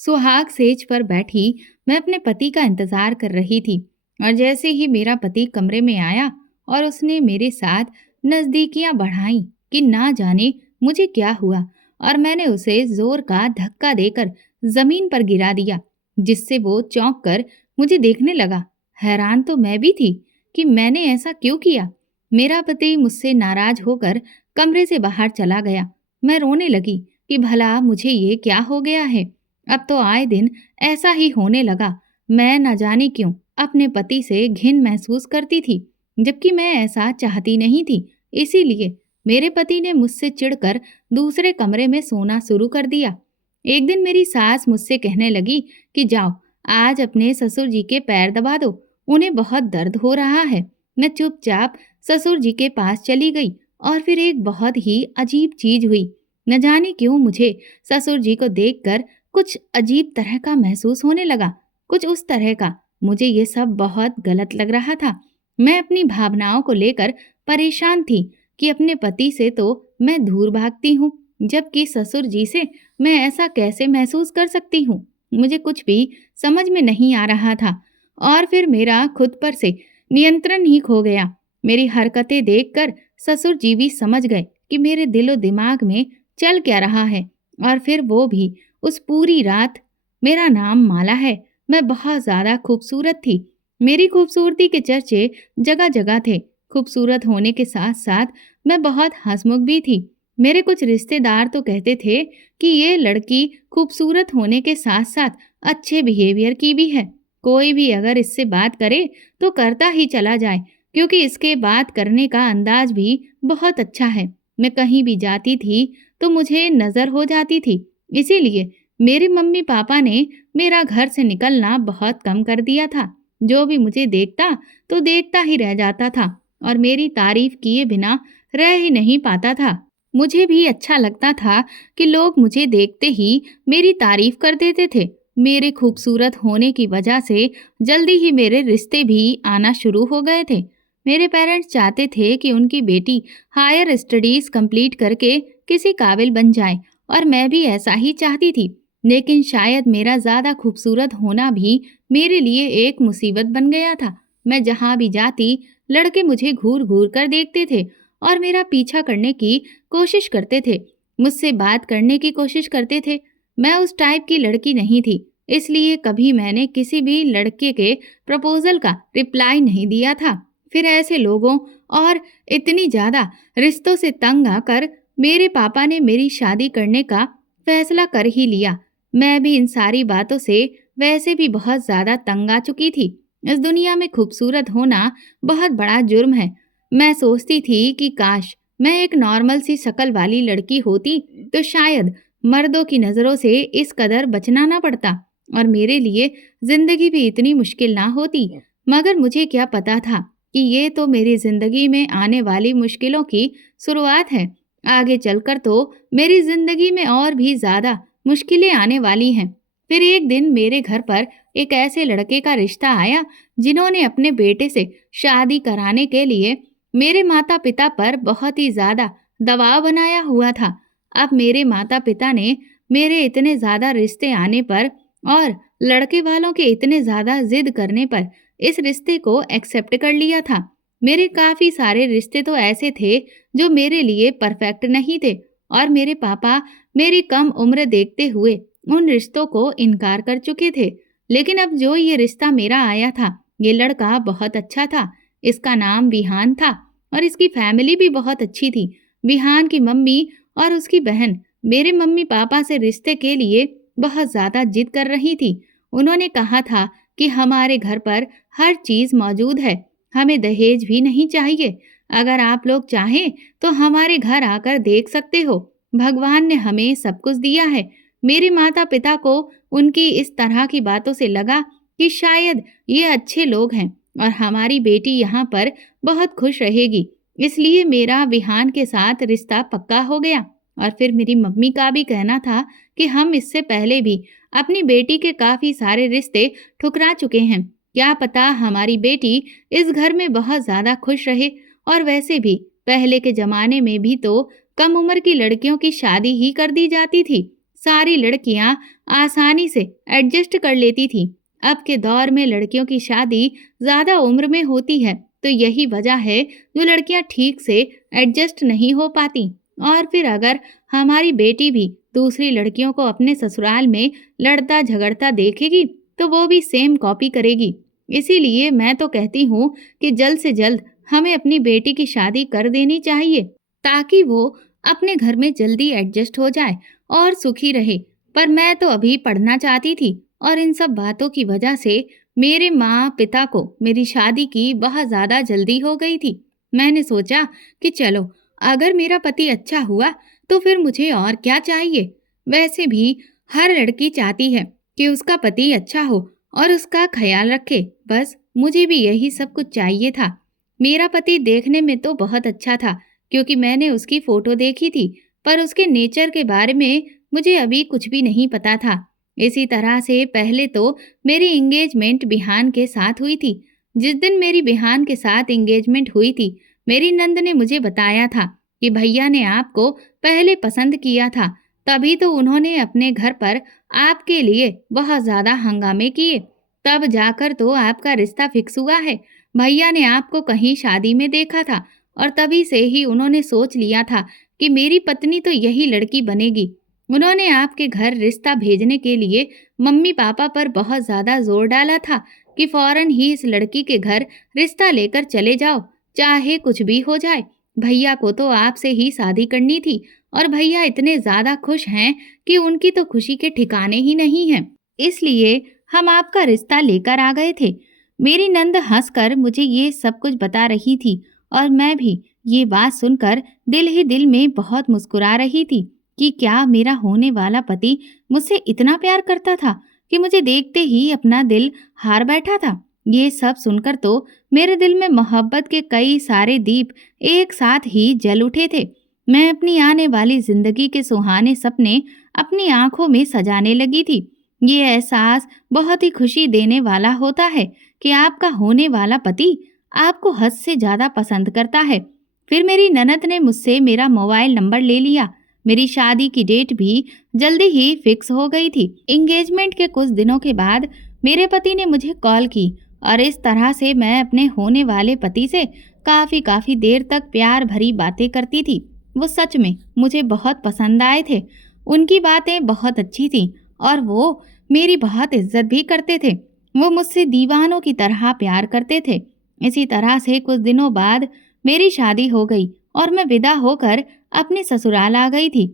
सुहाग सेज पर बैठी मैं अपने पति का इंतजार कर रही थी और जैसे ही मेरा पति कमरे में आया और उसने मेरे साथ नजदीकियां बढ़ाई कि ना जाने मुझे क्या हुआ और मैंने उसे जोर का धक्का देकर जमीन पर गिरा दिया, जिससे वो चौंक कर मुझे देखने लगा। हैरान तो मैं भी थी कि मैंने ऐसा क्यों किया। मेरा पति मुझसे नाराज होकर कमरे से बाहर चला गया। मैं रोने लगी कि भला मुझे ये क्या हो गया है। अब तो आए दिन ऐसा ही होने लगा। मैं न जाने क्यों अपने पति से घिन महसूस करती थी, जबकि मैं ऐसा चाहती नहीं थी। इसीलिए मेरे पति ने मुझसे चिढ़कर दूसरे कमरे में सोना शुरू कर दिया। एक दिन मेरी सास मुझसे कहने लगी कि जाओ, आज अपने ससुर जी के पैर दबा दो, उन्हें बहुत दर्द हो रहा है। मैं चुपचाप ससुर जी के पास चली गई और फिर एक बहुत ही अजीब चीज हुई। न जाने क्यों मुझे ससुर जी को देखकर कुछ अजीब तरह का महसूस होने लगा, कुछ उस तरह का। मुझे ये सब बहुत गलत लग रहा था। मैं अपनी भावनाओं को लेकर परेशान थी कि अपने पति से तो मैं दूर भागती हूँ, जबकि ससुर जी से मैं ऐसा कैसे महसूस कर सकती हूँ। मुझे कुछ भी समझ में नहीं आ रहा था और फिर मेरा खुद पर से नियंत्रण ही खो गया। मेरी हरकतें देखकर ससुर जी भी समझ गए कि मेरे दिलो दिमाग में चल क्या रहा है। और फिर वो भी उस पूरी रात। मेरा नाम माला है। मैं बहुत ज्यादा खूबसूरत थी। मेरी खूबसूरती के चर्चे जगह जगह थे। खूबसूरत होने के साथ साथ मैं बहुत हंसमुख भी थी। मेरे कुछ रिश्तेदार तो कहते थे कि ये लड़की खूबसूरत होने के साथ साथ अच्छे बिहेवियर की भी है। कोई भी अगर इससे बात करे तो करता ही चला जाए, क्योंकि इसके बात करने का अंदाज भी बहुत अच्छा है। मैं कहीं भी जाती थी तो मुझे नजर हो जाती थी। इसीलिए मेरे मम्मी पापा ने मेरा घर से निकलना बहुत कम कर दिया था। जो भी मुझे देखता तो देखता ही रह जाता था और मेरी तारीफ किए बिना रह ही नहीं पाता था। मुझे भी अच्छा लगता था कि लोग मुझे देखते ही मेरी तारीफ कर देते थे। मेरे खूबसूरत होने की वजह से जल्दी ही मेरे रिश्ते भी आना शुरू हो गए थे। मेरे पेरेंट्स चाहते थे कि उनकी बेटी हायर स्टडीज कंप्लीट करके किसी काबिल बन जाए और मैं भी ऐसा ही चाहती थी। लेकिन शायद मेरा ज्यादा खूबसूरत होना भी मेरे लिए एक मुसीबत बन गया था। मैं जहां भी जाती लड़के मुझे घूर घूर कर देखते थे और मेरा पीछा करने की कोशिश करते थे, मुझसे बात करने की कोशिश करते थे। मैं उस टाइप की लड़की नहीं थी, इसलिए कभी मैंने किसी भी लड़के के प्रपोजल का रिप्लाई नहीं दिया था। फिर ऐसे लोगों और इतनी ज्यादा रिश्तों से तंग आकर मेरे पापा ने मेरी शादी करने का फैसला कर ही लिया। मैं भी इन सारी बातों से वैसे भी बहुत ज्यादा तंग आ चुकी थी। इस दुनिया में खूबसूरत होना बहुत बड़ा जुर्म है। मैं सोचती थी कि काश मैं एक नॉर्मल सी शक्ल वाली लड़की होती तो शायद मर्दों की नजरों से इस कदर बचना ना पड़ता और मेरे लिए जिंदगी भी इतनी मुश्किल ना होती। मगर मुझे क्या पता था कि ये तो मेरी जिंदगी में आने वाली मुश्किलों की शुरुआत है। आगे चलकर तो मेरी जिंदगी में और भी ज्यादा मुश्किलें आने वाली हैं। फिर एक दिन मेरे घर पर एक ऐसे लड़के का रिश्ता आया जिन्होंने अपने बेटे से शादी कराने के लिए मेरे माता पिता पर बहुत ही ज्यादा दबाव बनाया हुआ था। अब मेरे माता पिता ने मेरे इतने ज्यादा रिश्ते आने पर और लड़के वालों के इतने ज्यादा जिद करने पर इस रिश्ते को एक्सेप्ट कर लिया था। मेरे काफी सारे रिश्ते तो ऐसे थे जो मेरे लिए परफेक्ट नहीं थे और मेरे पापा मेरी कम उम्र देखते हुए उन रिश्तों को इनकार कर चुके थे। लेकिन अब जो ये रिश्ता मेरा आया था, ये लड़का बहुत अच्छा था। इसका नाम विहान था और इसकी फैमिली भी बहुत अच्छी थी। विहान की मम्मी और उसकी बहन मेरे मम्मी पापा से रिश्ते के लिए बहुत ज्यादा जिद कर रही थी। उन्होंने कहा था कि हमारे घर पर हर चीज मौजूद है, हमें दहेज भी नहीं चाहिए। अगर आप लोग चाहें तो हमारे घर आकर देख सकते हो, भगवान ने हमें सब कुछ दिया है। मेरे माता पिता को उनकी इस तरह की बातों से लगा कि शायद ये अच्छे लोग हैं और हमारी बेटी यहाँ पर बहुत खुश रहेगी, इसलिए मेरा विहान के साथ रिश्ता पक्का हो गया। और फिर मेरी मम्मी का भी कहना था कि हम इससे पहले भी अपनी बेटी के काफी सारे रिश्ते ठुकरा चुके हैं। क्या पता हमारी बेटी इस घर में बहुत ज्यादा खुश रहे। और वैसे भी पहले के जमाने में भी तो कम उम्र की लड़कियों की शादी ही कर दी जाती थी। सारी लड़कियां आसानी से एडजस्ट कर लेती थीं। अब के दौर में लड़कियों की शादी ज़्यादा उम्र में होती है, तो यही वजह है जो लड़कियां ठीक से एडजस्ट नहीं हो पाती। और फिर अगर हमारी बेटी भी दूसरी लड़कियों को अपने ससुराल में लड़ता झगड़ता देखेगी, तो वो भी सेम कॉपी करेगी। इसीलिए मैं तो कहती हूँ कि जल्द से जल्द हमें अपनी बेटी की शादी कर देनी चाहिए, ताकि वो अपने घर में जल्दी एडजस्ट हो जाए और सुखी रहे। पर मैं तो अभी पढ़ना चाहती थी, और इन सब बातों की वजह से मेरे माँ पिता को मेरी शादी की बहुत ज़्यादा जल्दी हो गई थी। मैंने सोचा कि चलो, अगर मेरा पति अच्छा हुआ तो फिर मुझे और क्या चाहिए। वैसे भी हर लड़की चाहती है कि उसका पति अच्छा हो और उसका ख्याल रखे। बस मुझे भी यही सब कुछ चाहिए था। मेरा पति देखने में तो बहुत अच्छा था, क्योंकि मैंने उसकी फोटो देखी थी, पर उसके नेचर के बारे में मुझे अभी कुछ भी नहीं पता था। इसी तरह से पहले तो मेरी एंगेजमेंट बिहान के साथ हुई थी। जिस दिन मेरी बिहान के साथ एंगेजमेंट हुई थी, मेरी नंद ने मुझे बताया था कि भैया ने आपको पहले पसंद किया था, तभी तो उन्होंने अपने घर पर आपके लिए बहुत ज़्यादा हंगामे किए। तब जाकर तो आपका रिश्ता फिक्स हुआ है। भैया ने आपको कहीं शादी में देखा था, और तभी से ही उन्होंने सोच लिया था कि मेरी पत्नी तो यही लड़की बनेगी। उन्होंने आपके घर रिश्ता भेजने के लिए मम्मी पापा पर बहुत ज़्यादा जोर डाला था कि फौरन ही इस लड़की के घर रिश्ता लेकर चले जाओ, चाहे कुछ भी हो जाए। भैया को तो आपसे ही शादी करनी थी, और भैया इतने ज़्यादा खुश हैं कि उनकी तो खुशी के ठिकाने ही नहीं हैं। इसलिए हम आपका रिश्ता लेकर आ गए थे। मेरी नंद हंसकर मुझे ये सब कुछ बता रही थी, और मैं भी ये बात सुनकर दिल ही दिल में बहुत मुस्कुरा रही थी कि क्या मेरा होने वाला पति मुझसे इतना प्यार करता था कि मुझे देखते ही अपना दिल हार बैठा था। ये सब सुनकर तो मेरे दिल में मोहब्बत के कई सारे दीप एक साथ ही जल उठे थे। मैं अपनी आने वाली जिंदगी के सुहाने सपने अपनी आंखों में सजाने लगी थी। ये एहसास बहुत ही खुशी देने वाला होता है कि आपका होने वाला पति आपको हद से ज्यादा पसंद करता है। फिर मेरी ननद ने मुझसे मेरा मोबाइल नंबर ले लिया। मेरी शादी की डेट भी जल्दी ही फिक्स हो गई थी। एंगेजमेंट के कुछ दिनों के बाद मेरे पति ने मुझे कॉल की, और इस तरह से मैं अपने होने वाले पति से काफी देर तक प्यार भरी बातें करती थी। वो सच में मुझे बहुत पसंद आए थे। उनकी बातें बहुत अच्छी थी, और वो मेरी बहुत इज्जत भी करते थे। वो मुझसे दीवानों की तरह प्यार करते थे। इसी तरह से कुछ दिनों बाद मेरी शादी हो गई, और मैं विदा होकर अपने ससुराल आ गई थी।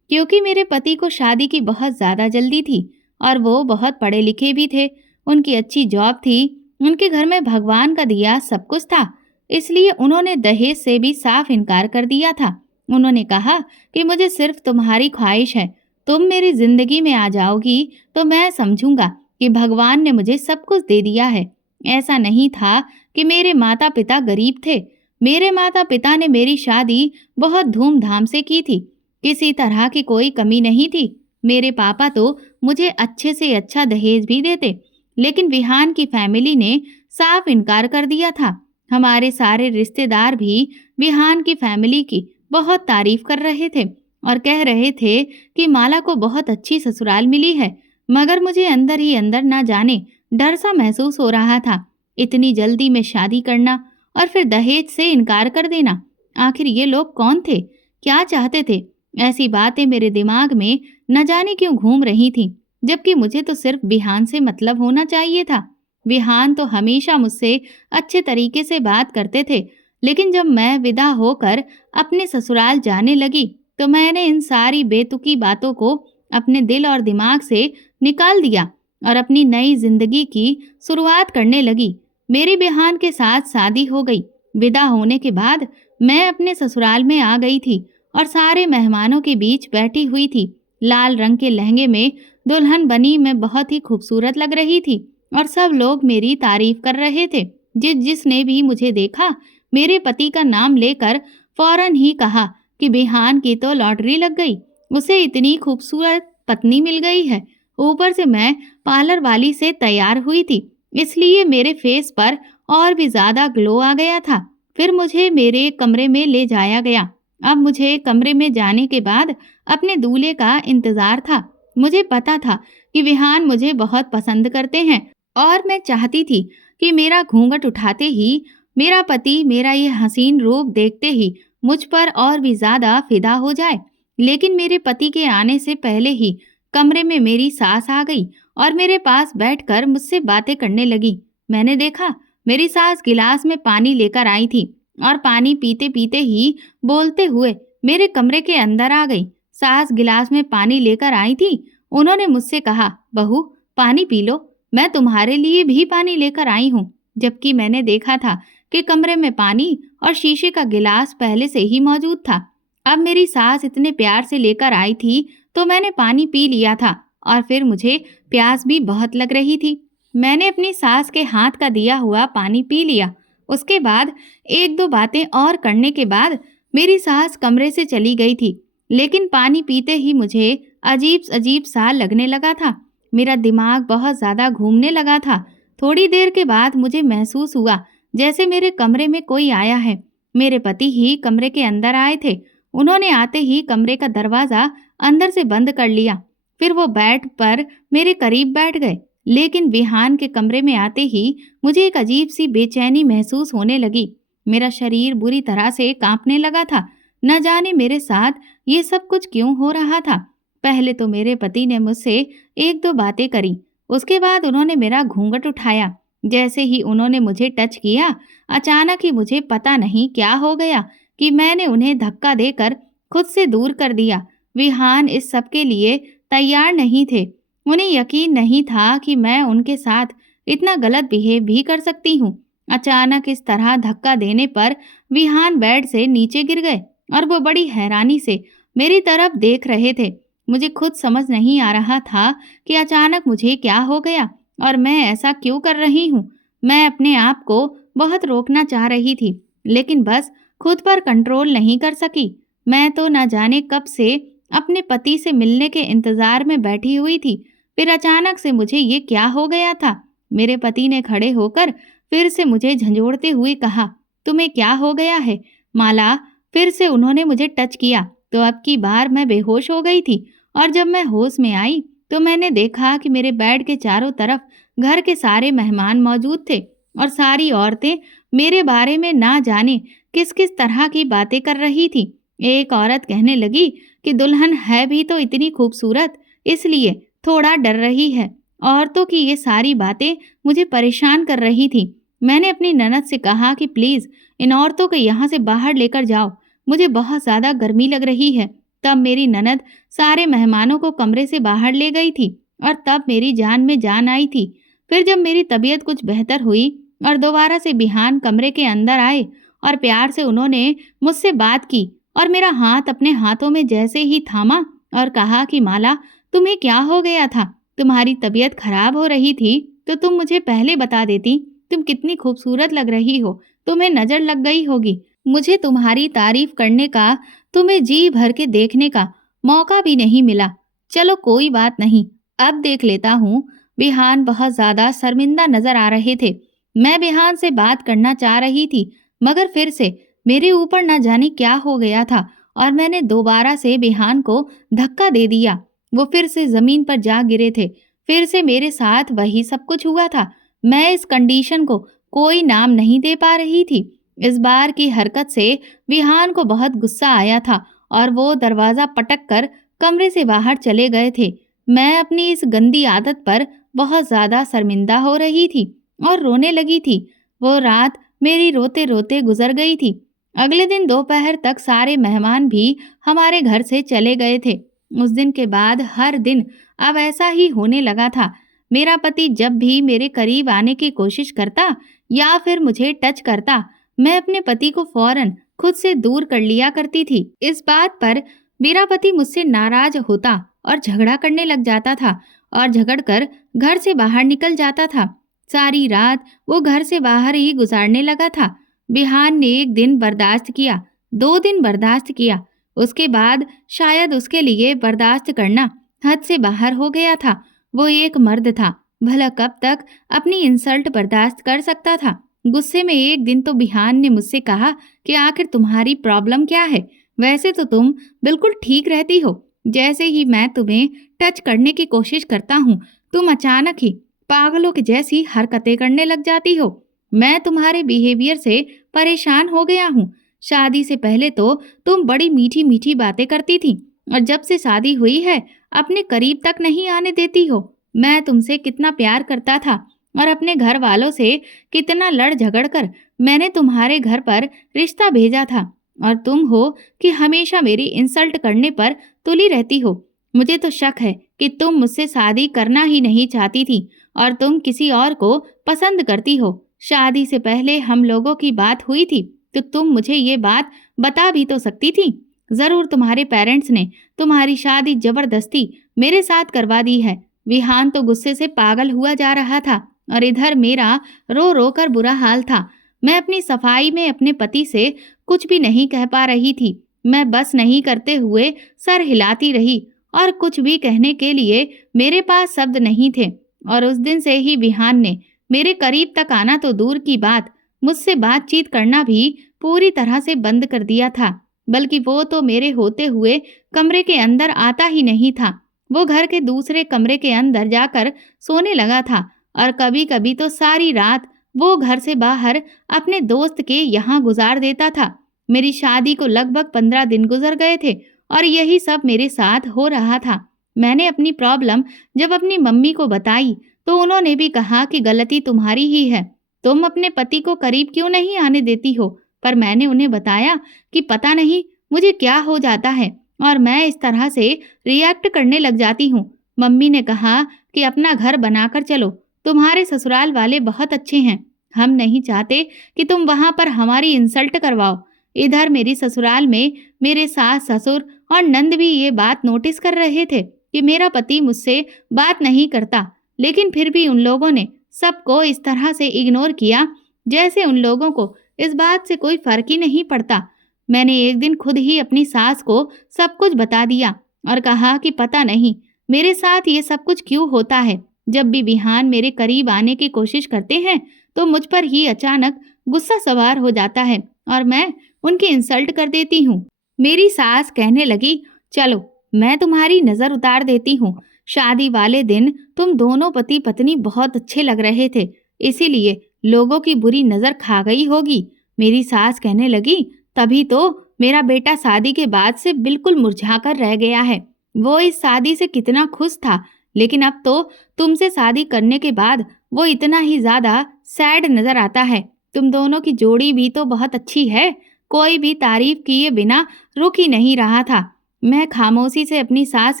क्योंकि मेरे पति को शादी की बहुत ज़्यादा जल्दी थी, और वो बहुत पढ़े लिखे भी थे। उनकी अच्छी जॉब थी, उनके घर में भगवान का दिया सब कुछ था। इसलिए उन्होंने दहेज से भी साफ इनकार कर दिया था। उन्होंने कहा कि मुझे सिर्फ तुम्हारी ख्वाहिश है, तुम मेरी जिंदगी में आ जाओगी तो मैं समझूंगा कि भगवान ने मुझे सब कुछ दे दिया है। ऐसा नहीं था कि मेरे माता पिता गरीब थे। मेरे माता पिता ने मेरी शादी बहुत धूमधाम से की थी। किसी तरह की कोई कमी नहीं थी। मेरे पापा तो मुझे अच्छे से अच्छा दहेज भी देते, लेकिन विहान की फैमिली ने साफ इनकार कर दिया था। हमारे सारे रिश्तेदार भी विहान की फैमिली की बहुत तारीफ कर रहे थे, और कह रहे थे कि माला को बहुत अच्छी ससुराल मिली है। मगर मुझे अंदर ही अंदर ना जाने डर सा महसूस हो रहा था। इतनी जल्दी में शादी करना और फिर दहेज से इनकार कर देना, आखिर ये लोग कौन थे, क्या चाहते थे? ऐसी बातें मेरे दिमाग में न जाने क्यों घूम रही थीं, जबकि मुझे तो सिर्फ विहान से मतलब होना चाहिए था। विहान तो हमेशा मुझसे अच्छे तरीके से बात करते थे, लेकिन जब मैं विदा होकर अपने ससुराल जाने लगी, तो मैंने इन सारी बेतुकी बातों को अपने दिल और दिमाग से निकाल दिया और अपनी नई जिंदगी की शुरुआत करने लगी। मेरी बिहान के साथ शादी हो गई। विदा होने के बाद मैं अपने ससुराल में आ गई थी और सारे मेहमानों के बीच बैठी हुई थी। लाल रंग के लहंगे में दुल्हन बनी मैं बहुत ही खूबसूरत लग रही थी, और सब लोग मेरी तारीफ कर रहे थे। जिसने भी मुझे देखा, मेरे पति का नाम लेकर फौरन ही कहा कि बिहान की तो लॉटरी लग गई, उसे इतनी खूबसूरत पत्नी मिल गई है। ऊपर से मैं पार्लर वाली से तैयार हुई थी, इसलिए मेरे फेस पर और भी ज्यादा ग्लो आ गया था। फिर मुझे मेरे कमरे में ले जाया गया। अब मुझे कमरे में जाने के बाद अपने दूल्हे का इंतजार था। मुझे पता था कि विहान मुझे बहुत पसंद करते हैं और मैं चाहती थी कि मेरा घूंघट उठाते ही मेरा पति मेरा ये हसीन रूप देखते ही मुझ पर और भी ज्यादा फिदा हो जाए। लेकिन मेरे पति के आने से पहले ही कमरे में मेरी सास आ गई और मेरे पास बैठकर मुझसे बातें करने लगी। मैंने देखा मेरी सास गिलास में पानी लेकर आई थी और पानी पीते पीते ही बोलते हुए मेरे कमरे के अंदर आ गई। सास गिलास में पानी लेकर आई थी। उन्होंने मुझसे कहा, बहू पानी पी लो, मैं तुम्हारे लिए भी पानी लेकर आई हूँ। जबकि मैंने देखा था कि कमरे में पानी और शीशे का गिलास पहले से ही मौजूद था। अब मेरी सास इतने प्यार से लेकर आई थी तो मैंने पानी पी लिया था और फिर मुझे प्यास भी बहुत लग रही थी। मैंने अपनी सास के हाथ का दिया हुआ पानी पी लिया। उसके बाद एक दो बातें और करने के बाद मेरी सास कमरे से चली गई थी। लेकिन पानी पीते ही मुझे अजीब अजीब सा लगने लगा था। मेरा दिमाग बहुत ज़्यादा घूमने लगा था। थोड़ी देर के बाद मुझे महसूस हुआ जैसे मेरे कमरे में कोई आया है। मेरे पति ही कमरे के अंदर आए थे। उन्होंने आते ही कमरे का दरवाज़ा अंदर से बंद कर लिया। फिर वो बेड पर मेरे करीब बैठ गए। लेकिन विहान के कमरे में आते ही मुझे एक अजीब सी बेचैनी महसूस होने लगी। मेरा शरीर बुरी तरह से कांपने लगा था। न जाने मेरे साथ ये सब कुछ क्यों हो रहा था। पहले तो मेरे पति ने मुझसे एक दो बातें करी। उसके बाद उन्होंने मेरा घूंघट उठाया। जैसे ही उन्होंने मुझे टच किया, अचानक ही मुझे पता नहीं क्या हो गया कि मैंने उन्हें धक्का देकर खुद से दूर कर दिया। विहान इस सब के लिए तैयार नहीं थे। उन्हें यकीन नहीं था कि मैं उनके साथ इतना गलत बिहेव भी कर सकती हूँ। अचानक इस तरह धक्का देने पर विहान बेड से नीचे गिर गए और वो बड़ी हैरानी से मेरी तरफ देख रहे थे। मुझे खुद समझ नहीं आ रहा था कि अचानक मुझे क्या हो गया और मैं ऐसा क्यों कर रही हूँ। मैं अपने आप को बहुत रोकना चाह रही थी, लेकिन बस खुद पर कंट्रोल नहीं कर सकी। मैं तो न जाने कब से अपने पति से मिलने के इंतजार में बैठी हुई थी। फिर अचानक से मुझे ये क्या हो गया था। मेरे पति ने खड़े होकर फिर से मुझे झंझोड़ते हुए कहा, तुम्हें क्या हो गया है माला। फिर से उन्होंने मुझे टच किया तो अब की बार मैं बेहोश हो गई थी और जब मैं होश में आई तो मैंने देखा कि मेरे बेड के चारों तरफ घर के सारे मेहमान मौजूद थे और सारी औरतें मेरे बारे में ना जाने किस किस तरह की बातें कर रही थी। एक औरत कहने लगी कि दुल्हन है भी तो इतनी खूबसूरत, इसलिए थोड़ा डर रही है। औरतों की ये सारी बातें मुझे परेशान कर रही थी। मैंने अपनी ननद से कहा कि प्लीज़ इन औरतों को यहाँ से बाहर लेकर जाओ, मुझे बहुत ज़्यादा गर्मी लग रही है। तब मेरी ननद सारे मेहमानों को कमरे से बाहर ले गई थी और तब मेरी जान में जान आई थी। फिर जब मेरी तबीयत कुछ बेहतर हुई और दोबारा से बिहान कमरे के अंदर आए और प्यार से उन्होंने मुझसे बात की और मेरा हाथ अपने हाथों में जैसे ही थामा और कहा कि माला तुम्हें क्या हो गया था, तुम्हारी तबीयत खराब हो रही थी तो तुम मुझे पहले बता देती। तुम कितनी खूबसूरत लग रही हो, तुम्हें नजर लग गई होगी। मुझे तुम्हारी तारीफ करने का, तुम्हें जी भर के देखने का मौका भी नहीं मिला। चलो कोई बात नहीं, अब देख लेता हूँ। बिहान बहुत ज्यादा शर्मिंदा नजर आ रहे थे। मैं बिहान से बात करना चाह रही थी मगर फिर से मेरे ऊपर न जाने क्या हो गया था और मैंने दोबारा से बिहान को धक्का दे दिया। वो फिर से जमीन पर जा गिरे थे। फिर से मेरे साथ वही सब कुछ हुआ था। मैं इस कंडीशन को कोई नाम नहीं दे पा रही थी। इस बार की हरकत से विहान को बहुत गुस्सा आया था और वो दरवाज़ा पटक कर कमरे से बाहर चले गए थे। मैं अपनी इस गंदी आदत पर बहुत ज़्यादा शर्मिंदा हो रही थी और रोने लगी थी। वो रात मेरी रोते रोते गुजर गई थी। अगले दिन दोपहर तक सारे मेहमान भी हमारे घर से चले गए थे। उस दिन के बाद हर दिन अब ऐसा ही होने लगा था। मेरा पति जब भी मेरे करीब आने की कोशिश करता या फिर मुझे टच करता, मैं अपने पति को फौरन खुद से दूर कर लिया करती थी। इस बात पर मेरा पति मुझसे नाराज होता और झगड़ा करने लग जाता था और झगड़कर घर से बाहर निकल जाता था। सारी रात वो घर से बाहर ही गुजारने लगा था। बिहान ने एक दिन बर्दाश्त किया, 2 दिन बर्दाश्त किया, उसके बाद शायद उसके लिए बर्दाश्त करना हद से बाहर हो गया था। वो एक मर्द था, भला कब तक अपनी इंसल्ट बर्दाश्त कर सकता था। गुस्से में एक दिन तो बिहान ने मुझसे कहा कि आखिर तुम्हारी प्रॉब्लम क्या है, वैसे तो तुम बिल्कुल ठीक रहती हो। जैसे ही मैं तुम्हें टच करने की कोशिश करता हूँ, तुम अचानक ही पागलों की जैसी हरकतें करने लग जाती हो। मैं तुम्हारे बिहेवियर से परेशान हो गया हूँ। शादी से पहले तो तुम बड़ी मीठी मीठी बातें करती थी, और जब से शादी हुई है अपने करीब तक नहीं आने देती हो। मैं तुमसे कितना प्यार करता था, और अपने घर वालों से कितना लड़ झगड़ कर मैंने तुम्हारे घर पर रिश्ता भेजा था, और तुम हो कि हमेशा मेरी इंसल्ट करने पर तुली रहती हो। मुझे तो शक है कि तुम मुझसे शादी करना ही नहीं चाहती थी, और तुम किसी और को पसंद करती हो। शादी से पहले हम लोगों की बात हुई थी तो तुम मुझे ये बात बता भी तो सकती थी। जरूर तुम्हारे पेरेंट्स ने तुम्हारी शादी जबरदस्ती मेरे साथ करवा दी है। विहान तो गुस्से से पागल हुआ जा रहा था, और इधर मेरा रो रो कर बुरा हाल था। मैं अपनी सफाई में अपने पति से कुछ भी नहीं कह पा रही थी। मैं बस नहीं करते हुए सर हिलाती रही, और कुछ भी कहने के लिए मेरे पास शब्द नहीं थे। और उस दिन से ही विहान ने मेरे करीब तक आना तो दूर की बात, मुझसे बातचीत करना भी पूरी तरह से बंद कर दिया था। बल्कि वो तो मेरे होते हुए कमरे के अंदर आता ही नहीं था। वो घर के दूसरे कमरे के अंदर जाकर सोने लगा था, और कभी कभी तो सारी रात वो घर से बाहर अपने दोस्त के यहाँ गुजार देता था। मेरी शादी को लगभग 15 दिन गुजर गए थे, और यही सब मेरे साथ हो रहा था। मैंने अपनी प्रॉब्लम जब अपनी मम्मी को बताई तो उन्होंने भी कहा कि गलती तुम्हारी ही है, तुम अपने पति को करीब क्यों नहीं आने देती हो। पर मैंने उन्हें बताया कि पता नहीं मुझे क्या हो जाता है, और मैं इस तरह से रिएक्ट करने लग जाती हूँ। मम्मी ने कहा कि अपना घर बनाकर चलो, तुम्हारे ससुराल वाले बहुत अच्छे हैं, हम नहीं चाहते कि तुम वहां पर हमारी इंसल्ट करवाओ। इधर मेरी ससुराल में मेरे सास ससुर और नंद भी ये बात नोटिस कर रहे थे कि मेरा पति मुझसे बात नहीं करता, लेकिन फिर भी उन लोगों ने सबको इस तरह से इग्नोर किया जैसे उन लोगों को इस बात से कोई फर्क ही नहीं पड़ता। मैंने एक दिन खुद ही अपनी सास को सब कुछ बता दिया, और कहा कि पता नहीं मेरे साथ ये सब कुछ क्यों होता है। जब भी विहान मेरे करीब आने की कोशिश करते हैं तो मुझ पर ही अचानक गुस्सा सवार हो जाता है, और मैं उनकी इंसल्ट कर देती हूँ। मेरी सास कहने लगी, चलो मैं तुम्हारी नजर उतार देती हूँ। शादी वाले दिन तुम दोनों पति पत्नी बहुत अच्छे लग रहे थे, इसीलिए लोगों की बुरी नजर खा गई होगी। मेरी सास कहने लगी, तभी तो मेरा बेटा शादी के बाद से बिल्कुल मुरझाकर रह गया है। वो इस शादी से कितना खुश था, लेकिन अब तो तुमसे शादी करने के बाद वो इतना ही ज्यादा सैड नजर आता है। तुम दोनों की जोड़ी भी तो बहुत अच्छी है, कोई भी तारीफ किए बिना रुक ही नहीं रहा था। मैं खामोशी से अपनी सास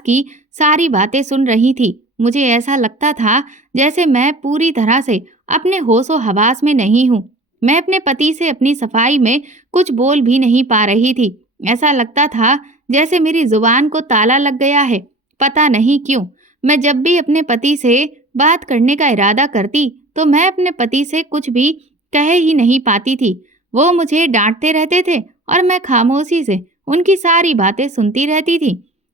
की सारी बातें सुन रही थी। मुझे ऐसा लगता था जैसे मैं पूरी तरह से अपने होशो हवास में नहीं हूँ। मैं अपने पति से अपनी सफाई में कुछ बोल भी नहीं पा रही थी। ऐसा लगता था जैसे मेरी जुबान को ताला लग गया है। पता नहीं क्यों मैं जब भी अपने पति से बात करने का इरादा करती तो मैं अपने पति से कुछ भी कह ही नहीं पाती थी। वो मुझे डांटते रहते थे, और मैं खामोशी से उनकी सारी बातें सुनती रहती थी।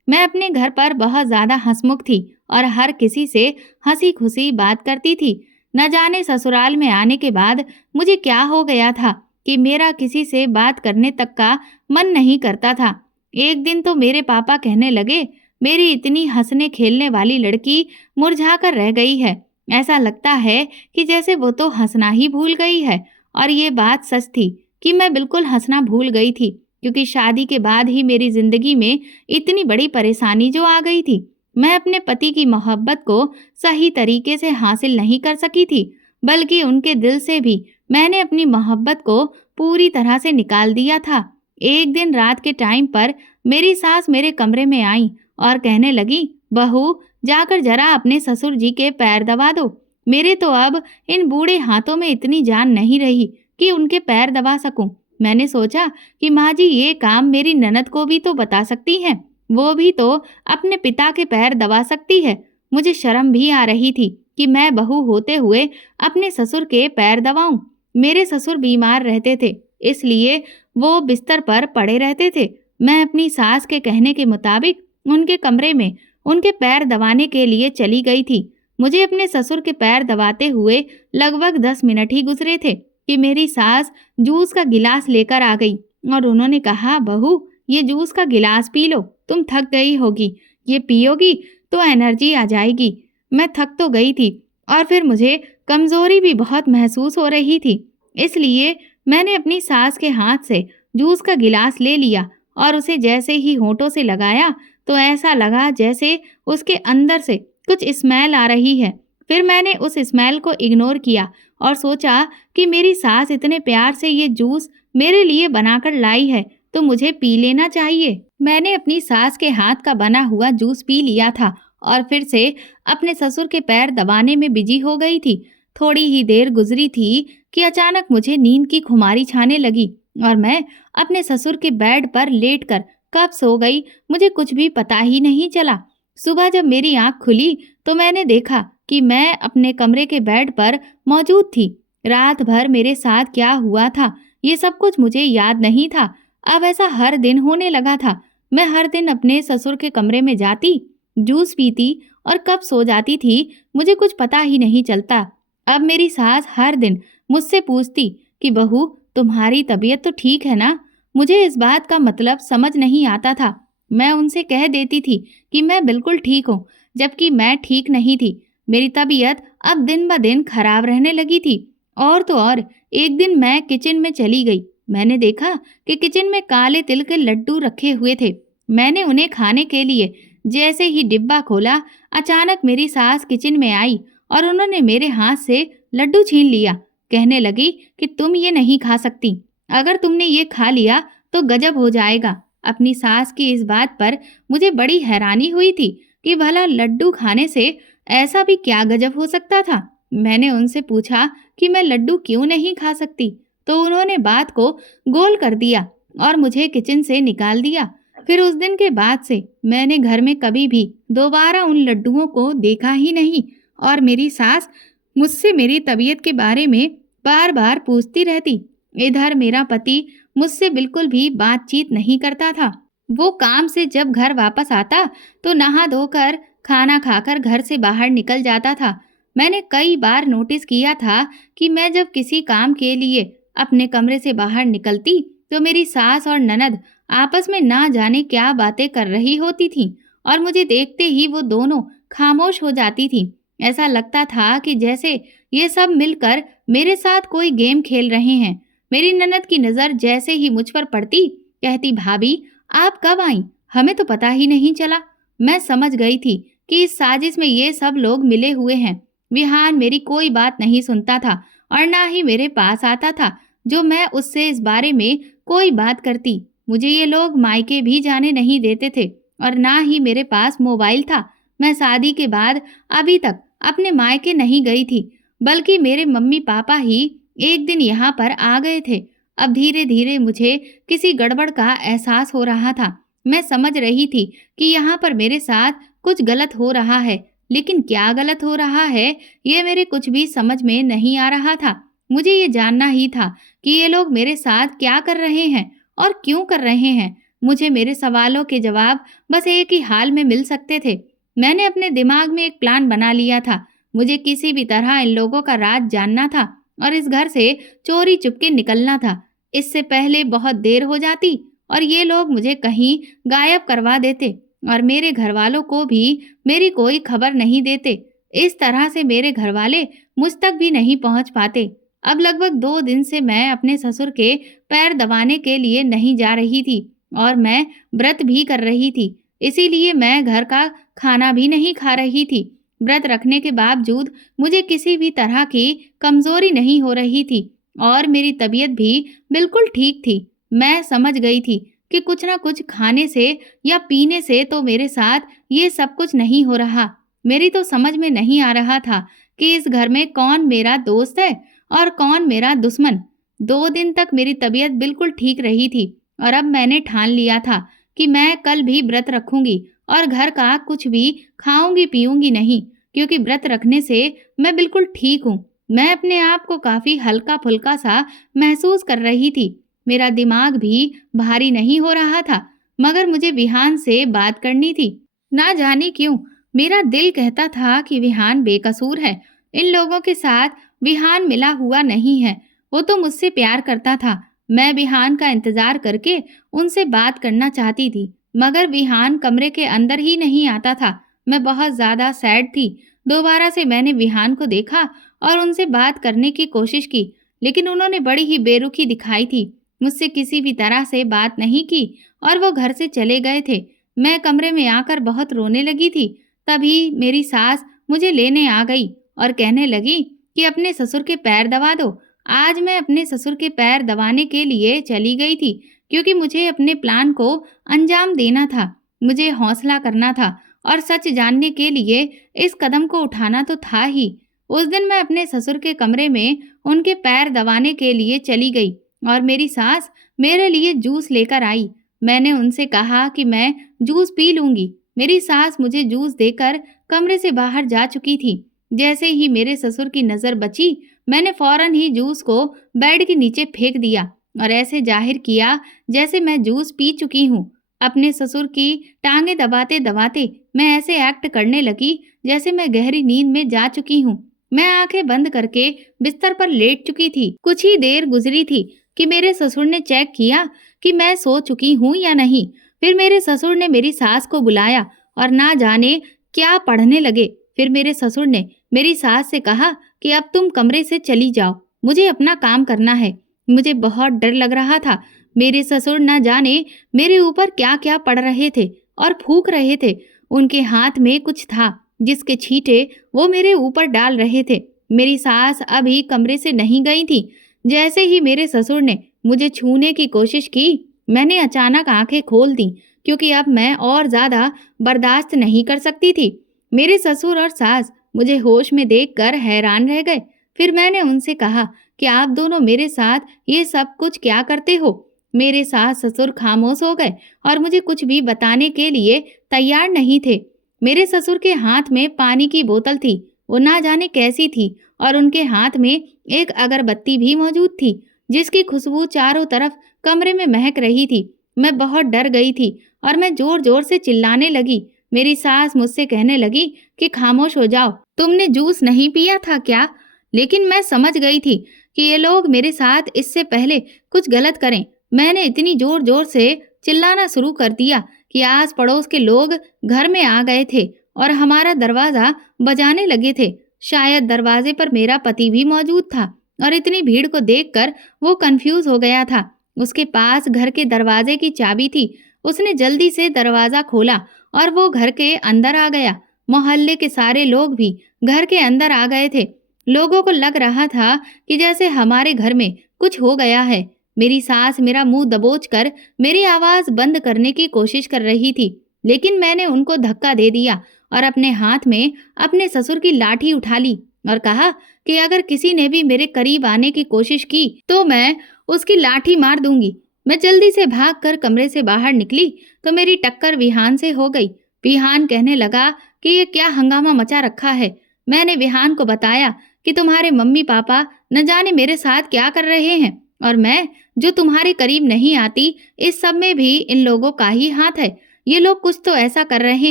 मैं अपने घर पर बहुत ज्यादा हंसमुख थी, और हर किसी से हंसी खुशी बात करती थी। न जाने ससुराल में आने के बाद मुझे क्या हो गया था कि मेरा किसी से बात करने तक का मन नहीं करता था। एक दिन तो मेरे पापा कहने लगे, मेरी इतनी हंसने खेलने वाली लड़की मुरझाकर रह गई है। ऐसा लगता है कि जैसे वो तो हंसना ही भूल गई है। और ये बात सच थी कि मैं बिल्कुल हंसना भूल गई थी, क्योंकि शादी के बाद ही मेरी जिंदगी में इतनी बड़ी परेशानी जो आ गई थी। मैं अपने पति की मोहब्बत को सही तरीके से हासिल नहीं कर सकी थी, बल्कि उनके दिल से भी मैंने अपनी मोहब्बत को पूरी तरह से निकाल दिया था। एक दिन रात के टाइम पर मेरी सास मेरे कमरे में आई और कहने लगी, बहू जाकर जरा अपने ससुर जी के पैर दबा दो। मेरे तो अब इन बूढ़े हाथों में इतनी जान नहीं रही कि उनके पैर दबा सकूं। मैंने सोचा कि माँ जी ये काम मेरी ननद को भी तो बता सकती हैं, वो भी तो अपने पिता के पैर दबा सकती है। मुझे शर्म भी आ रही थी कि मैं बहू होते हुए अपने ससुर के पैर दबाऊं। मेरे ससुर बीमार रहते थे, इसलिए वो बिस्तर पर पड़े रहते थे। मैं अपनी सास के कहने के मुताबिक उनके कमरे में उनके पैर दबाने के लिए चली गई थी। मुझे अपने ससुर के पैर दबाते हुए लगभग 10 मिनट ही गुजरे थे कि मेरी सास जूस का गिलास लेकर आ गई, और उन्होंने कहा, बहू ये जूस का गिलास पी लो, तुम थक गई होगी, ये पियोगी तो एनर्जी आ जाएगी। मैं थक तो गई थी और फिर मुझे कमजोरी भी बहुत महसूस हो रही थी। इसलिए मैंने अपनी सास के हाथ से जूस का गिलास ले लिया और उसे जैसे ही होठों से लगाया तो ऐसा लगा जैसे उसके अंदर से कुछ स्मेल आ रही है। फिर मैंने उस स्मेल को इग्नोर किया और सोचा कि मेरी सास इतने प्यार से ये जूस मेरे लिए बनाकर लाई है तो मुझे पी लेना चाहिए। मैंने अपनी सास के हाथ का बना हुआ जूस पी लिया था और फिर से अपने ससुर के पैर दबाने में बिजी हो गई थी। थोड़ी ही देर गुजरी थी कि अचानक मुझे नींद की खुमारी छाने लगी और मैं अपने ससुर के बेड पर लेटकर कब सो गई मुझे कुछ भी पता ही नहीं चला। सुबह जब मेरी आंख खुली तो मैंने देखा कि मैं अपने कमरे के बेड पर मौजूद थी। रात भर मेरे साथ क्या हुआ था ये सब कुछ मुझे याद नहीं था। अब ऐसा हर दिन होने लगा था। मैं हर दिन अपने ससुर के कमरे में जाती, जूस पीती और कब सो जाती थी मुझे कुछ पता ही नहीं चलता। अब मेरी सास हर दिन मुझसे पूछती कि बहू तुम्हारी तबीयत तो ठीक है ना। मुझे इस बात का मतलब समझ नहीं आता था। मैं उनसे कह देती थी कि मैं बिल्कुल ठीक हूँ, जबकि मैं ठीक नहीं थी। मेरी तबीयत अब दिन ब दिन खराब रहने लगी थी। और तो और एक दिन मैं किचन में चली गई। मैंने देखा कि किचन में काले तिल के लड्डू रखे हुए थे। मैंने उन्हें खाने के लिए जैसे ही डिब्बा खोला, अचानक मेरी सास किचन में आई और उन्होंने मेरे हाथ से लड्डू छीन लिया। कहने लगी कि तुम ये नहीं खा सकती, अगर तुमने ये खा लिया तो गजब हो जाएगा। अपनी सास की इस बात पर मुझे बड़ी हैरानी हुई थी कि भला लड्डू खाने से ऐसा भी क्या गजब हो सकता था। मैंने उनसे पूछा कि मैं लड्डू क्यों नहीं खा सकती, तो उन्होंने बात को गोल कर दिया और मुझे किचन से निकाल दिया। फिर उस दिन के बाद से मैंने घर में कभी भी दोबारा उन लड्डुओं को देखा ही नहीं और मेरी सास मुझसे मेरी तबीयत के बारे में बार बार पूछती रहती। इधर मेरा पति मुझसे बिल्कुल भी बातचीत नहीं करता था। वो काम से जब घर वापस आता तो नहा धोकर खाना खाकर घर से बाहर निकल जाता था। मैंने कई बार नोटिस किया था कि मैं जब किसी काम के लिए अपने कमरे से बाहर निकलती तो मेरी सास और ननद आपस में ना जाने क्या बातें कर रही होती थीं और मुझे देखते ही वो दोनों खामोश हो जाती थीं। ऐसा लगता था कि जैसे ये सब मिलकर मेरे साथ कोई गेम खेल रहे हैं। मेरी ननद की नज़र जैसे ही मुझ पर पड़ती, कहती भाभी आप कब आईं? हमें तो पता ही नहीं चला। मैं समझ गई थी कि इस साजिश में ये सब लोग मिले हुए हैं। विहान मेरी कोई बात नहीं सुनता था और ना ही मेरे पास आता था जो मैं उससे इस बारे में कोई बात करती। मुझे ये लोग मायके भी जाने नहीं देते थे और ना ही मेरे पास मोबाइल था। मैं शादी के बाद अभी तक अपने मायके नहीं गई थी, बल्कि मेरे मम्मी पापा ही एक दिन यहाँ पर आ गए थे। अब धीरे धीरे मुझे किसी गड़बड़ का एहसास हो रहा था। मैं समझ रही थी कि यहाँ पर मेरे साथ कुछ गलत हो रहा है, लेकिन क्या गलत हो रहा है ये मेरे कुछ भी समझ में नहीं आ रहा था। मुझे ये जानना ही था कि ये लोग मेरे साथ क्या कर रहे हैं और क्यों कर रहे हैं। मुझे मेरे सवालों के जवाब बस एक ही हाल में मिल सकते थे। मैंने अपने दिमाग में एक प्लान बना लिया था। मुझे किसी भी तरह इन लोगों का राज जानना था और इस घर से चोरी चुपके निकलना था। इससे पहले बहुत देर हो जाती और ये लोग मुझे कहीं गायब करवा देते और मेरे घर वालों को भी मेरी कोई खबर नहीं देते। इस तरह से मेरे घर वाले मुझ तक भी नहीं पहुंच पाते। अब लगभग 2 दिन से मैं अपने ससुर के पैर दबाने के लिए नहीं जा रही थी और मैं व्रत भी कर रही थी। इसीलिए मैं घर का खाना भी नहीं खा रही थी। व्रत रखने के बावजूद मुझे किसी भी तरह की कमजोरी नहीं हो रही थी और मेरी तबीयत भी बिल्कुल ठीक थी। मैं समझ गई थी कि कुछ ना कुछ खाने से या पीने से तो मेरे साथ ये सब कुछ नहीं हो रहा। मेरी तो समझ में नहीं आ रहा था कि इस घर में कौन मेरा दोस्त है और कौन मेरा दुश्मन। 2 दिन तक मेरी तबीयत बिल्कुल ठीक रही थी और अब मैंने ठान लिया था कि मैं कल भी व्रत रखूंगी और घर का कुछ भी खाऊंगी पीऊंगी नहीं, क्योंकि व्रत रखने से मैं बिल्कुल ठीक हूँ। मैं अपने आप को काफी हल्का फुल्का सा महसूस कर रही थी। मेरा दिमाग भी भारी नहीं हो रहा था, मगर मुझे विहान से बात करनी थी। ना जाने क्यों मेरा दिल कहता था कि विहान बेकसूर है। इन लोगों के साथ विहान मिला हुआ नहीं है। वो तो मुझसे प्यार करता था। मैं विहान का इंतजार करके उनसे बात करना चाहती थी, मगर विहान कमरे के अंदर ही नहीं आता था। मैं बहुत ज़्यादा सैड थी। दोबारा से मैंने विहान को देखा और उनसे बात करने की कोशिश की, लेकिन उन्होंने बड़ी ही बेरुखी दिखाई थी। मुझसे किसी भी तरह से बात नहीं की और वो घर से चले गए थे। मैं कमरे में आकर बहुत रोने लगी थी। तभी मेरी सास मुझे लेने आ गई और कहने लगी कि अपने ससुर के पैर दबा दो। आज मैं अपने ससुर के पैर दबाने के लिए चली गई थी, क्योंकि मुझे अपने प्लान को अंजाम देना था। मुझे हौसला करना था और सच जानने के लिए इस कदम को उठाना तो था ही। उस दिन मैं अपने ससुर के कमरे में उनके पैर दबाने के लिए चली गई और मेरी सास मेरे लिए जूस लेकर आई। मैंने उनसे कहा कि मैं जूस पी लूंगी। मेरी सास मुझे जूस देकर कमरे से बाहर जा चुकी थी। जैसे ही मेरे ससुर की नज़र बची, मैंने फौरन ही जूस को बेड के नीचे फेंक दिया और ऐसे जाहिर किया जैसे मैं जूस पी चुकी हूँ। अपने ससुर की टांगें दबाते दबाते मैं ऐसे एक्ट करने लगी जैसे मैं गहरी नींद में जा चुकी हूँ। मैं आंखें बंद करके बिस्तर पर लेट चुकी थी। कुछ ही देर गुजरी थी कि मेरे ससुर ने चेक किया कि मैं सो चुकी हूँ या नहीं। फिर मेरे ससुर ने मेरी सास को बुलाया और ना जाने क्या पढ़ने लगे। फिर मेरे ससुर ने मेरी सास से कहा कि अब तुम कमरे से चली जाओ, मुझे अपना काम करना है। मुझे बहुत डर लग रहा था। मेरे ससुर न जाने मेरे ऊपर क्या क्या पड़ रहे थे और फूंक रहे थे। उनके हाथ में कुछ था जिसके छींटे वो मेरे ऊपर डाल रहे थे। मेरी सास अभी कमरे से नहीं गई थी। जैसे ही मेरे ससुर ने मुझे छूने की कोशिश की, मैंने अचानक आंखें खोल दी, क्योंकि अब मैं और ज्यादा बर्दाश्त नहीं कर सकती थी। मेरे ससुर और सास मुझे होश में देखकर हैरान रह गए। फिर मैंने उनसे कहा कि आप दोनों मेरे साथ ये सब कुछ क्या करते हो? मेरे सास ससुर खामोश हो गए और मुझे कुछ भी बताने के लिए तैयार नहीं थे। मेरे ससुर के हाथ में पानी की बोतल थी। वो ना जाने कैसी थी और उनके हाथ में एक अगरबत्ती भी मौजूद थी, जिसकी खुशबू चारों तरफ कमरे में महक रही थी। मैं बहुत डर गई थी और मैं जोर जोर से चिल्लाने लगी। मेरी सास मुझसे कहने लगी कि खामोश हो जाओ, तुमने जूस नहीं पिया था क्या? लेकिन मैं समझ गई थी कि ये लोग मेरे साथ इससे पहले कुछ गलत करें। मैंने इतनी जोर जोर से चिल्लाना शुरू कर दिया कि आस पड़ोस के लोग घर में आ गए थे और हमारा दरवाजा बजाने लगे थे। शायद दरवाजे पर मेरा पति भी मौजूद था और इतनी भीड़ को देखकर वो कंफ्यूज हो गया था। उसके पास घर के दरवाजे की चाबी थी। उसने जल्दी से दरवाजा खोला और वो घर के अंदर आ गया। मोहल्ले के सारे लोग भी घर के अंदर आ गए थे। लोगों को लग रहा था कि जैसे हमारे घर में कुछ हो गया है। मेरी सास मेरा मुंह दबोचकर मेरी आवाज बंद करने की कोशिश कर रही थी, लेकिन मैंने उनको धक्का दे दिया और अपने हाथ में अपने ससुर की लाठी उठा ली और कहा कि अगर किसी ने भी मेरे करीब आने की कोशिश की तो मैं उसकी लाठी मार दूंगी। मैं जल्दी से भागकर कमरे से बाहर निकली तो मेरी टक्कर विहान से हो गई। विहान कहने लगा कि ये क्या हंगामा मचा रखा है। मैंने विहान को बताया कि तुम्हारे मम्मी पापा न जाने मेरे साथ क्या कर रहे हैं और मैं जो तुम्हारे करीब नहीं आती, इस सब में भी इन लोगों का ही हाथ है। ये लोग कुछ तो ऐसा कर रहे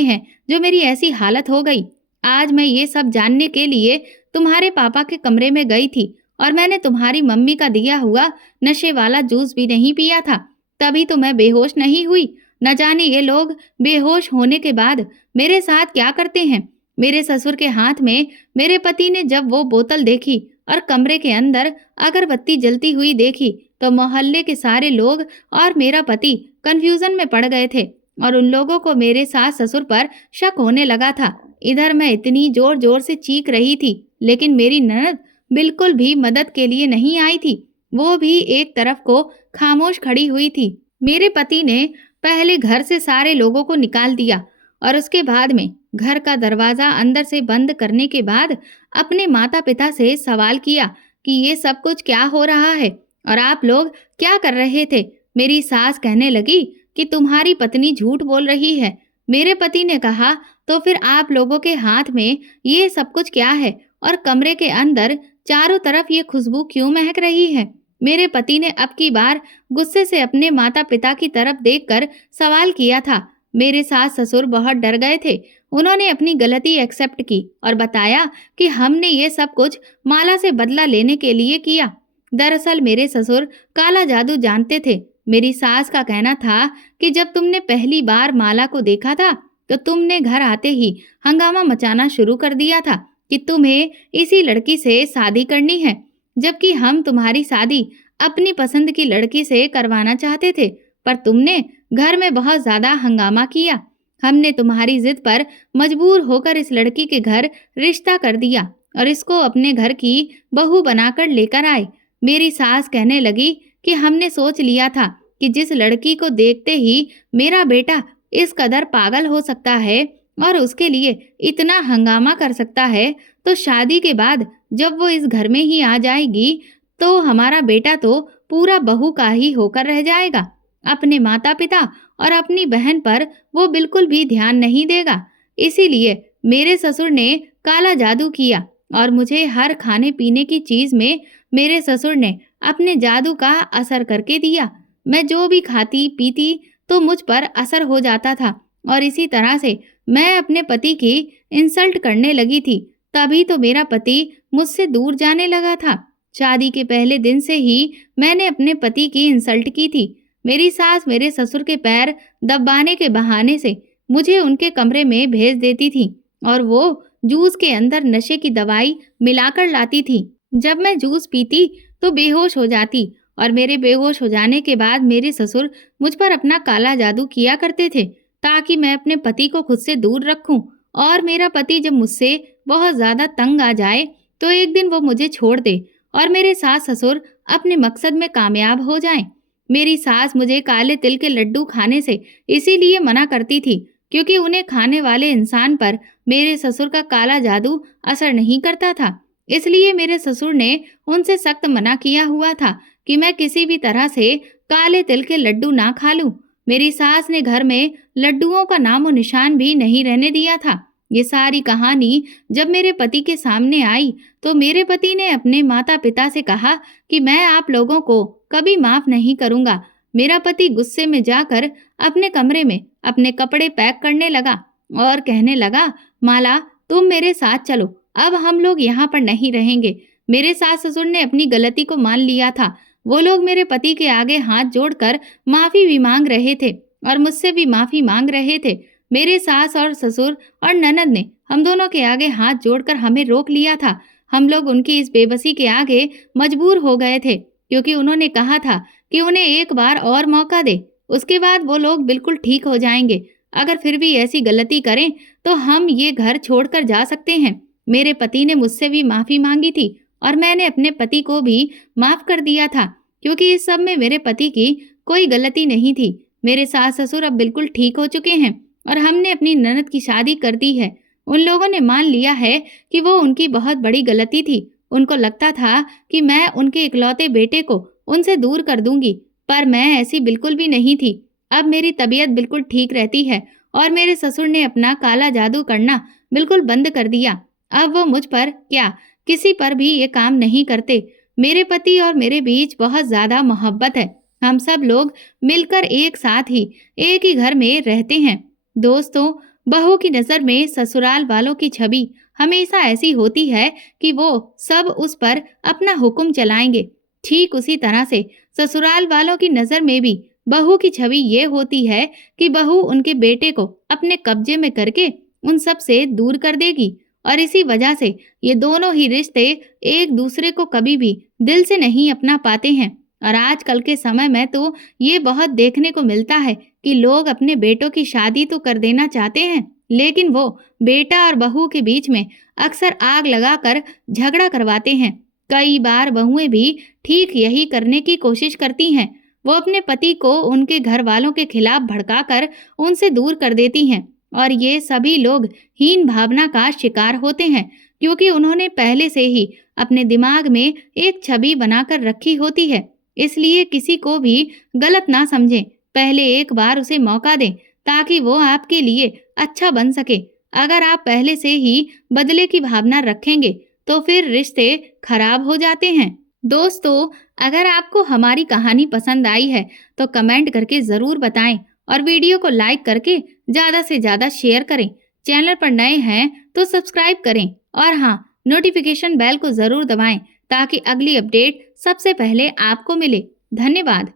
हैं जो मेरी ऐसी हालत हो गई। आज मैं ये सब जानने के लिए तुम्हारे पापा के कमरे में गई थी और मैंने तुम्हारी मम्मी का दिया हुआ नशे वाला जूस भी नहीं पिया था, तभी तो मैं बेहोश नहीं हुई। न जाने ये लोग बेहोश होने के बाद मेरे साथ क्या करते हैं। मेरे ससुर के हाथ में मेरे पति ने जब वो बोतल देखी और कमरे के अंदर अगरबत्ती जलती हुई देखी तो मोहल्ले के सारे लोग और मेरा पति कंफ्यूजन में पड़ गए थे और उन लोगों को मेरे सास ससुर पर शक होने लगा था। इधर मैं इतनी जोर जोर से चीख रही थी, लेकिन मेरी ननद बिल्कुल भी मदद के लिए नहीं आई थी। वो भी एक तरफ को खामोश खड़ी हुई थी। मेरे पति ने पहले घर से सारे लोगों को निकाल दिया और उसके बाद में घर का दरवाजा अंदर से बंद करने के बाद अपने माता पिता से सवाल किया कि ये सब कुछ क्या हो रहा है और आप लोग क्या कर रहे थे। मेरी सास कहने लगी कि तुम्हारी पत्नी झूठ बोल रही है। मेरे पति ने कहा तो फिर आप लोगों के हाथ में ये सब कुछ क्या है और कमरे के अंदर चारों तरफ ये खुशबू क्यों महक रही है। मेरे पति ने अब की बार गुस्से से अपने माता पिता की तरफ देखकर सवाल किया था। मेरे सास ससुर बहुत डर गए थे। उन्होंने अपनी गलती एक्सेप्ट की और बताया कि हमने ये सब कुछ माला से बदला लेने के लिए किया। दरअसल मेरे ससुर काला जादू जानते थे। मेरी सास का कहना था कि जब तुमने पहली बार माला को देखा था तो तुमने घर आते ही हंगामा मचाना शुरू कर दिया था कि तुम्हें इसी लड़की से शादी करनी है, जबकि हम तुम्हारी शादी अपनी पसंद की लड़की से करवाना चाहते थे। पर तुमने घर में बहुत ज्यादा हंगामा किया। हमने तुम्हारी जिद पर मजबूर होकर इस लड़की के घर रिश्ता कर दिया और इसको अपने घर की बहू बनाकर लेकर आए। मेरी सास कहने लगी कि हमने सोच लिया था कि जिस लड़की को देखते ही मेरा बेटा इस कदर पागल हो सकता है और उसके लिए इतना हंगामा कर सकता है, तो शादी के बाद जब वो इस घर में ही आ जाएगी तो हमारा बेटा तो पूरा बहू का ही होकर रह जाएगा। अपने माता पिता और अपनी बहन पर वो बिल्कुल भी ध्यान नहीं देगा। इसीलिए मेरे ससुर ने काला जादू किया और मुझे हर खाने पीने की चीज में मेरे ससुर ने अपने जादू का असर करके दिया। मैं जो भी खाती पीती तो मुझ पर असर हो जाता था और इसी तरह से मैं अपने पति की इंसल्ट करने लगी थी। तभी तो मेरा पति मुझसे दूर जाने लगा था। शादी के पहले दिन से ही मैंने अपने पति की इंसल्ट की थी। मेरी सास मेरे ससुर के पैर दबाने के बहाने से मुझे उनके कमरे में भेज देती थी और वो जूस के अंदर नशे की दवाई मिलाकर लाती थी। जब मैं जूस पीती तो बेहोश हो जाती और मेरे बेहोश हो जाने के बाद मेरे ससुर मुझ पर अपना काला जादू किया करते थे ताकि मैं अपने पति को खुद से दूर रखूं। और मेरा पति जब मुझसे बहुत ज्यादा तंग आ जाए तो एक दिन वो मुझे छोड़ दे और मेरे सास ससुर अपने मकसद में कामयाब हो जाएं। मेरी सास मुझे काले तिल के लड्डू खाने से इसीलिए मना करती थी क्योंकि उन्हें खाने वाले इंसान पर मेरे ससुर का काला जादू असर नहीं करता था। इसलिए मेरे ससुर ने उनसे सख्त मना किया हुआ था कि मैं किसी भी तरह से काले तिल के लड्डू ना खा लूं। मेरी सास ने घर में लड्डुओं का नामो निशान भी नहीं रहने दिया था। ये सारी कहानी जब मेरे पति के सामने आई तो मेरे पति ने अपने माता पिता से कहा कि मैं आप लोगों को कभी माफ नहीं करूंगा। मेरा पति गुस्से में जाकर अपने कमरे में अपने कपड़े पैक करने लगा और कहने लगा, माला तुम मेरे साथ चलो, अब हम लोग यहाँ पर नहीं रहेंगे। मेरे सास ससुर ने अपनी गलती को मान लिया था। वो लोग मेरे पति के आगे हाथ जोड़कर माफी भी मांग रहे थे और मुझसे भी माफी मांग रहे थे। मेरे सास और ससुर और ननद ने हम दोनों के आगे हाथ जोड़कर हमें रोक लिया था। हम लोग उनकी इस बेबसी के आगे मजबूर हो गए थे क्योंकि उन्होंने कहा था कि उन्हें एक बार और मौका दे, उसके बाद वो लोग बिल्कुल ठीक हो जाएंगे। अगर फिर भी ऐसी गलती करें तो हम ये घर छोड़कर जा सकते हैं। मेरे पति ने मुझसे भी माफी मांगी थी और मैंने अपने पति को भी माफ कर दिया था क्योंकि इस सब में मेरे पति की कोई गलती नहीं थी। मेरे सास ससुर अब बिल्कुल ठीक हो चुके हैं और हमने अपनी ननद की शादी कर दी है। उन लोगों ने मान लिया है कि वो उनकी बहुत बड़ी गलती थी। उनको लगता था कि मैं उनके इकलौते बेटे को उनसे दूर कर दूंगी, पर मैं ऐसी बिल्कुल भी नहीं थी। अब मेरी तबीयत बिल्कुल ठीक रहती है और मेरे ससुर ने अपना काला जादू करना बिल्कुल बंद कर दिया। अब वो मुझ पर क्या किसी पर भी ये काम नहीं करते। मेरे पति और मेरे बीच बहुत ज्यादा मोहब्बत है। हम सब लोग मिलकर एक साथ ही एक ही घर में रहते हैं। दोस्तों, बहू की नजर में ससुराल वालों की छवि हमेशा ऐसी होती है कि वो सब उस पर अपना हुक्म चलाएंगे। ठीक उसी तरह से ससुराल वालों की नजर में भी बहू की छवि ये होती है कि बहू उनके बेटे को अपने कब्जे में करके उन सब से दूर कर देगी और इसी वजह से ये दोनों ही रिश्ते एक दूसरे को कभी भी दिल से नहीं अपना पाते हैं। और आजकल के समय में तो ये बहुत देखने को मिलता है कि लोग अपने बेटों की शादी तो कर देना चाहते हैं, लेकिन वो बेटा और बहू के बीच में अक्सर आग लगाकर झगड़ा करवाते हैं। कई बार बहुएं भी ठीक यही करने की कोशिश करती हैं। वो अपने पति को उनके घर वालों के खिलाफ भड़काकर उनसे दूर कर देती हैं और ये सभी लोग हीन भावना का शिकार होते हैं क्योंकि उन्होंने पहले से ही अपने दिमाग में एक छवि बनाकर रखी होती है। इसलिए किसी को भी गलत ना समझें, पहले एक बार उसे मौका दें ताकि वो आपके लिए अच्छा बन सके। अगर आप पहले से ही बदले की भावना रखेंगे तो फिर रिश्ते खराब हो जाते हैं। दोस्तों, अगर आपको हमारी कहानी पसंद आई है तो कमेंट करके ज़रूर बताएं और वीडियो को लाइक करके ज़्यादा से ज़्यादा शेयर करें। चैनल पर नए हैं तो सब्सक्राइब करें और हाँ, नोटिफिकेशन बेल को ज़रूर दबाएं ताकि अगली अपडेट सबसे पहले आपको मिले। धन्यवाद।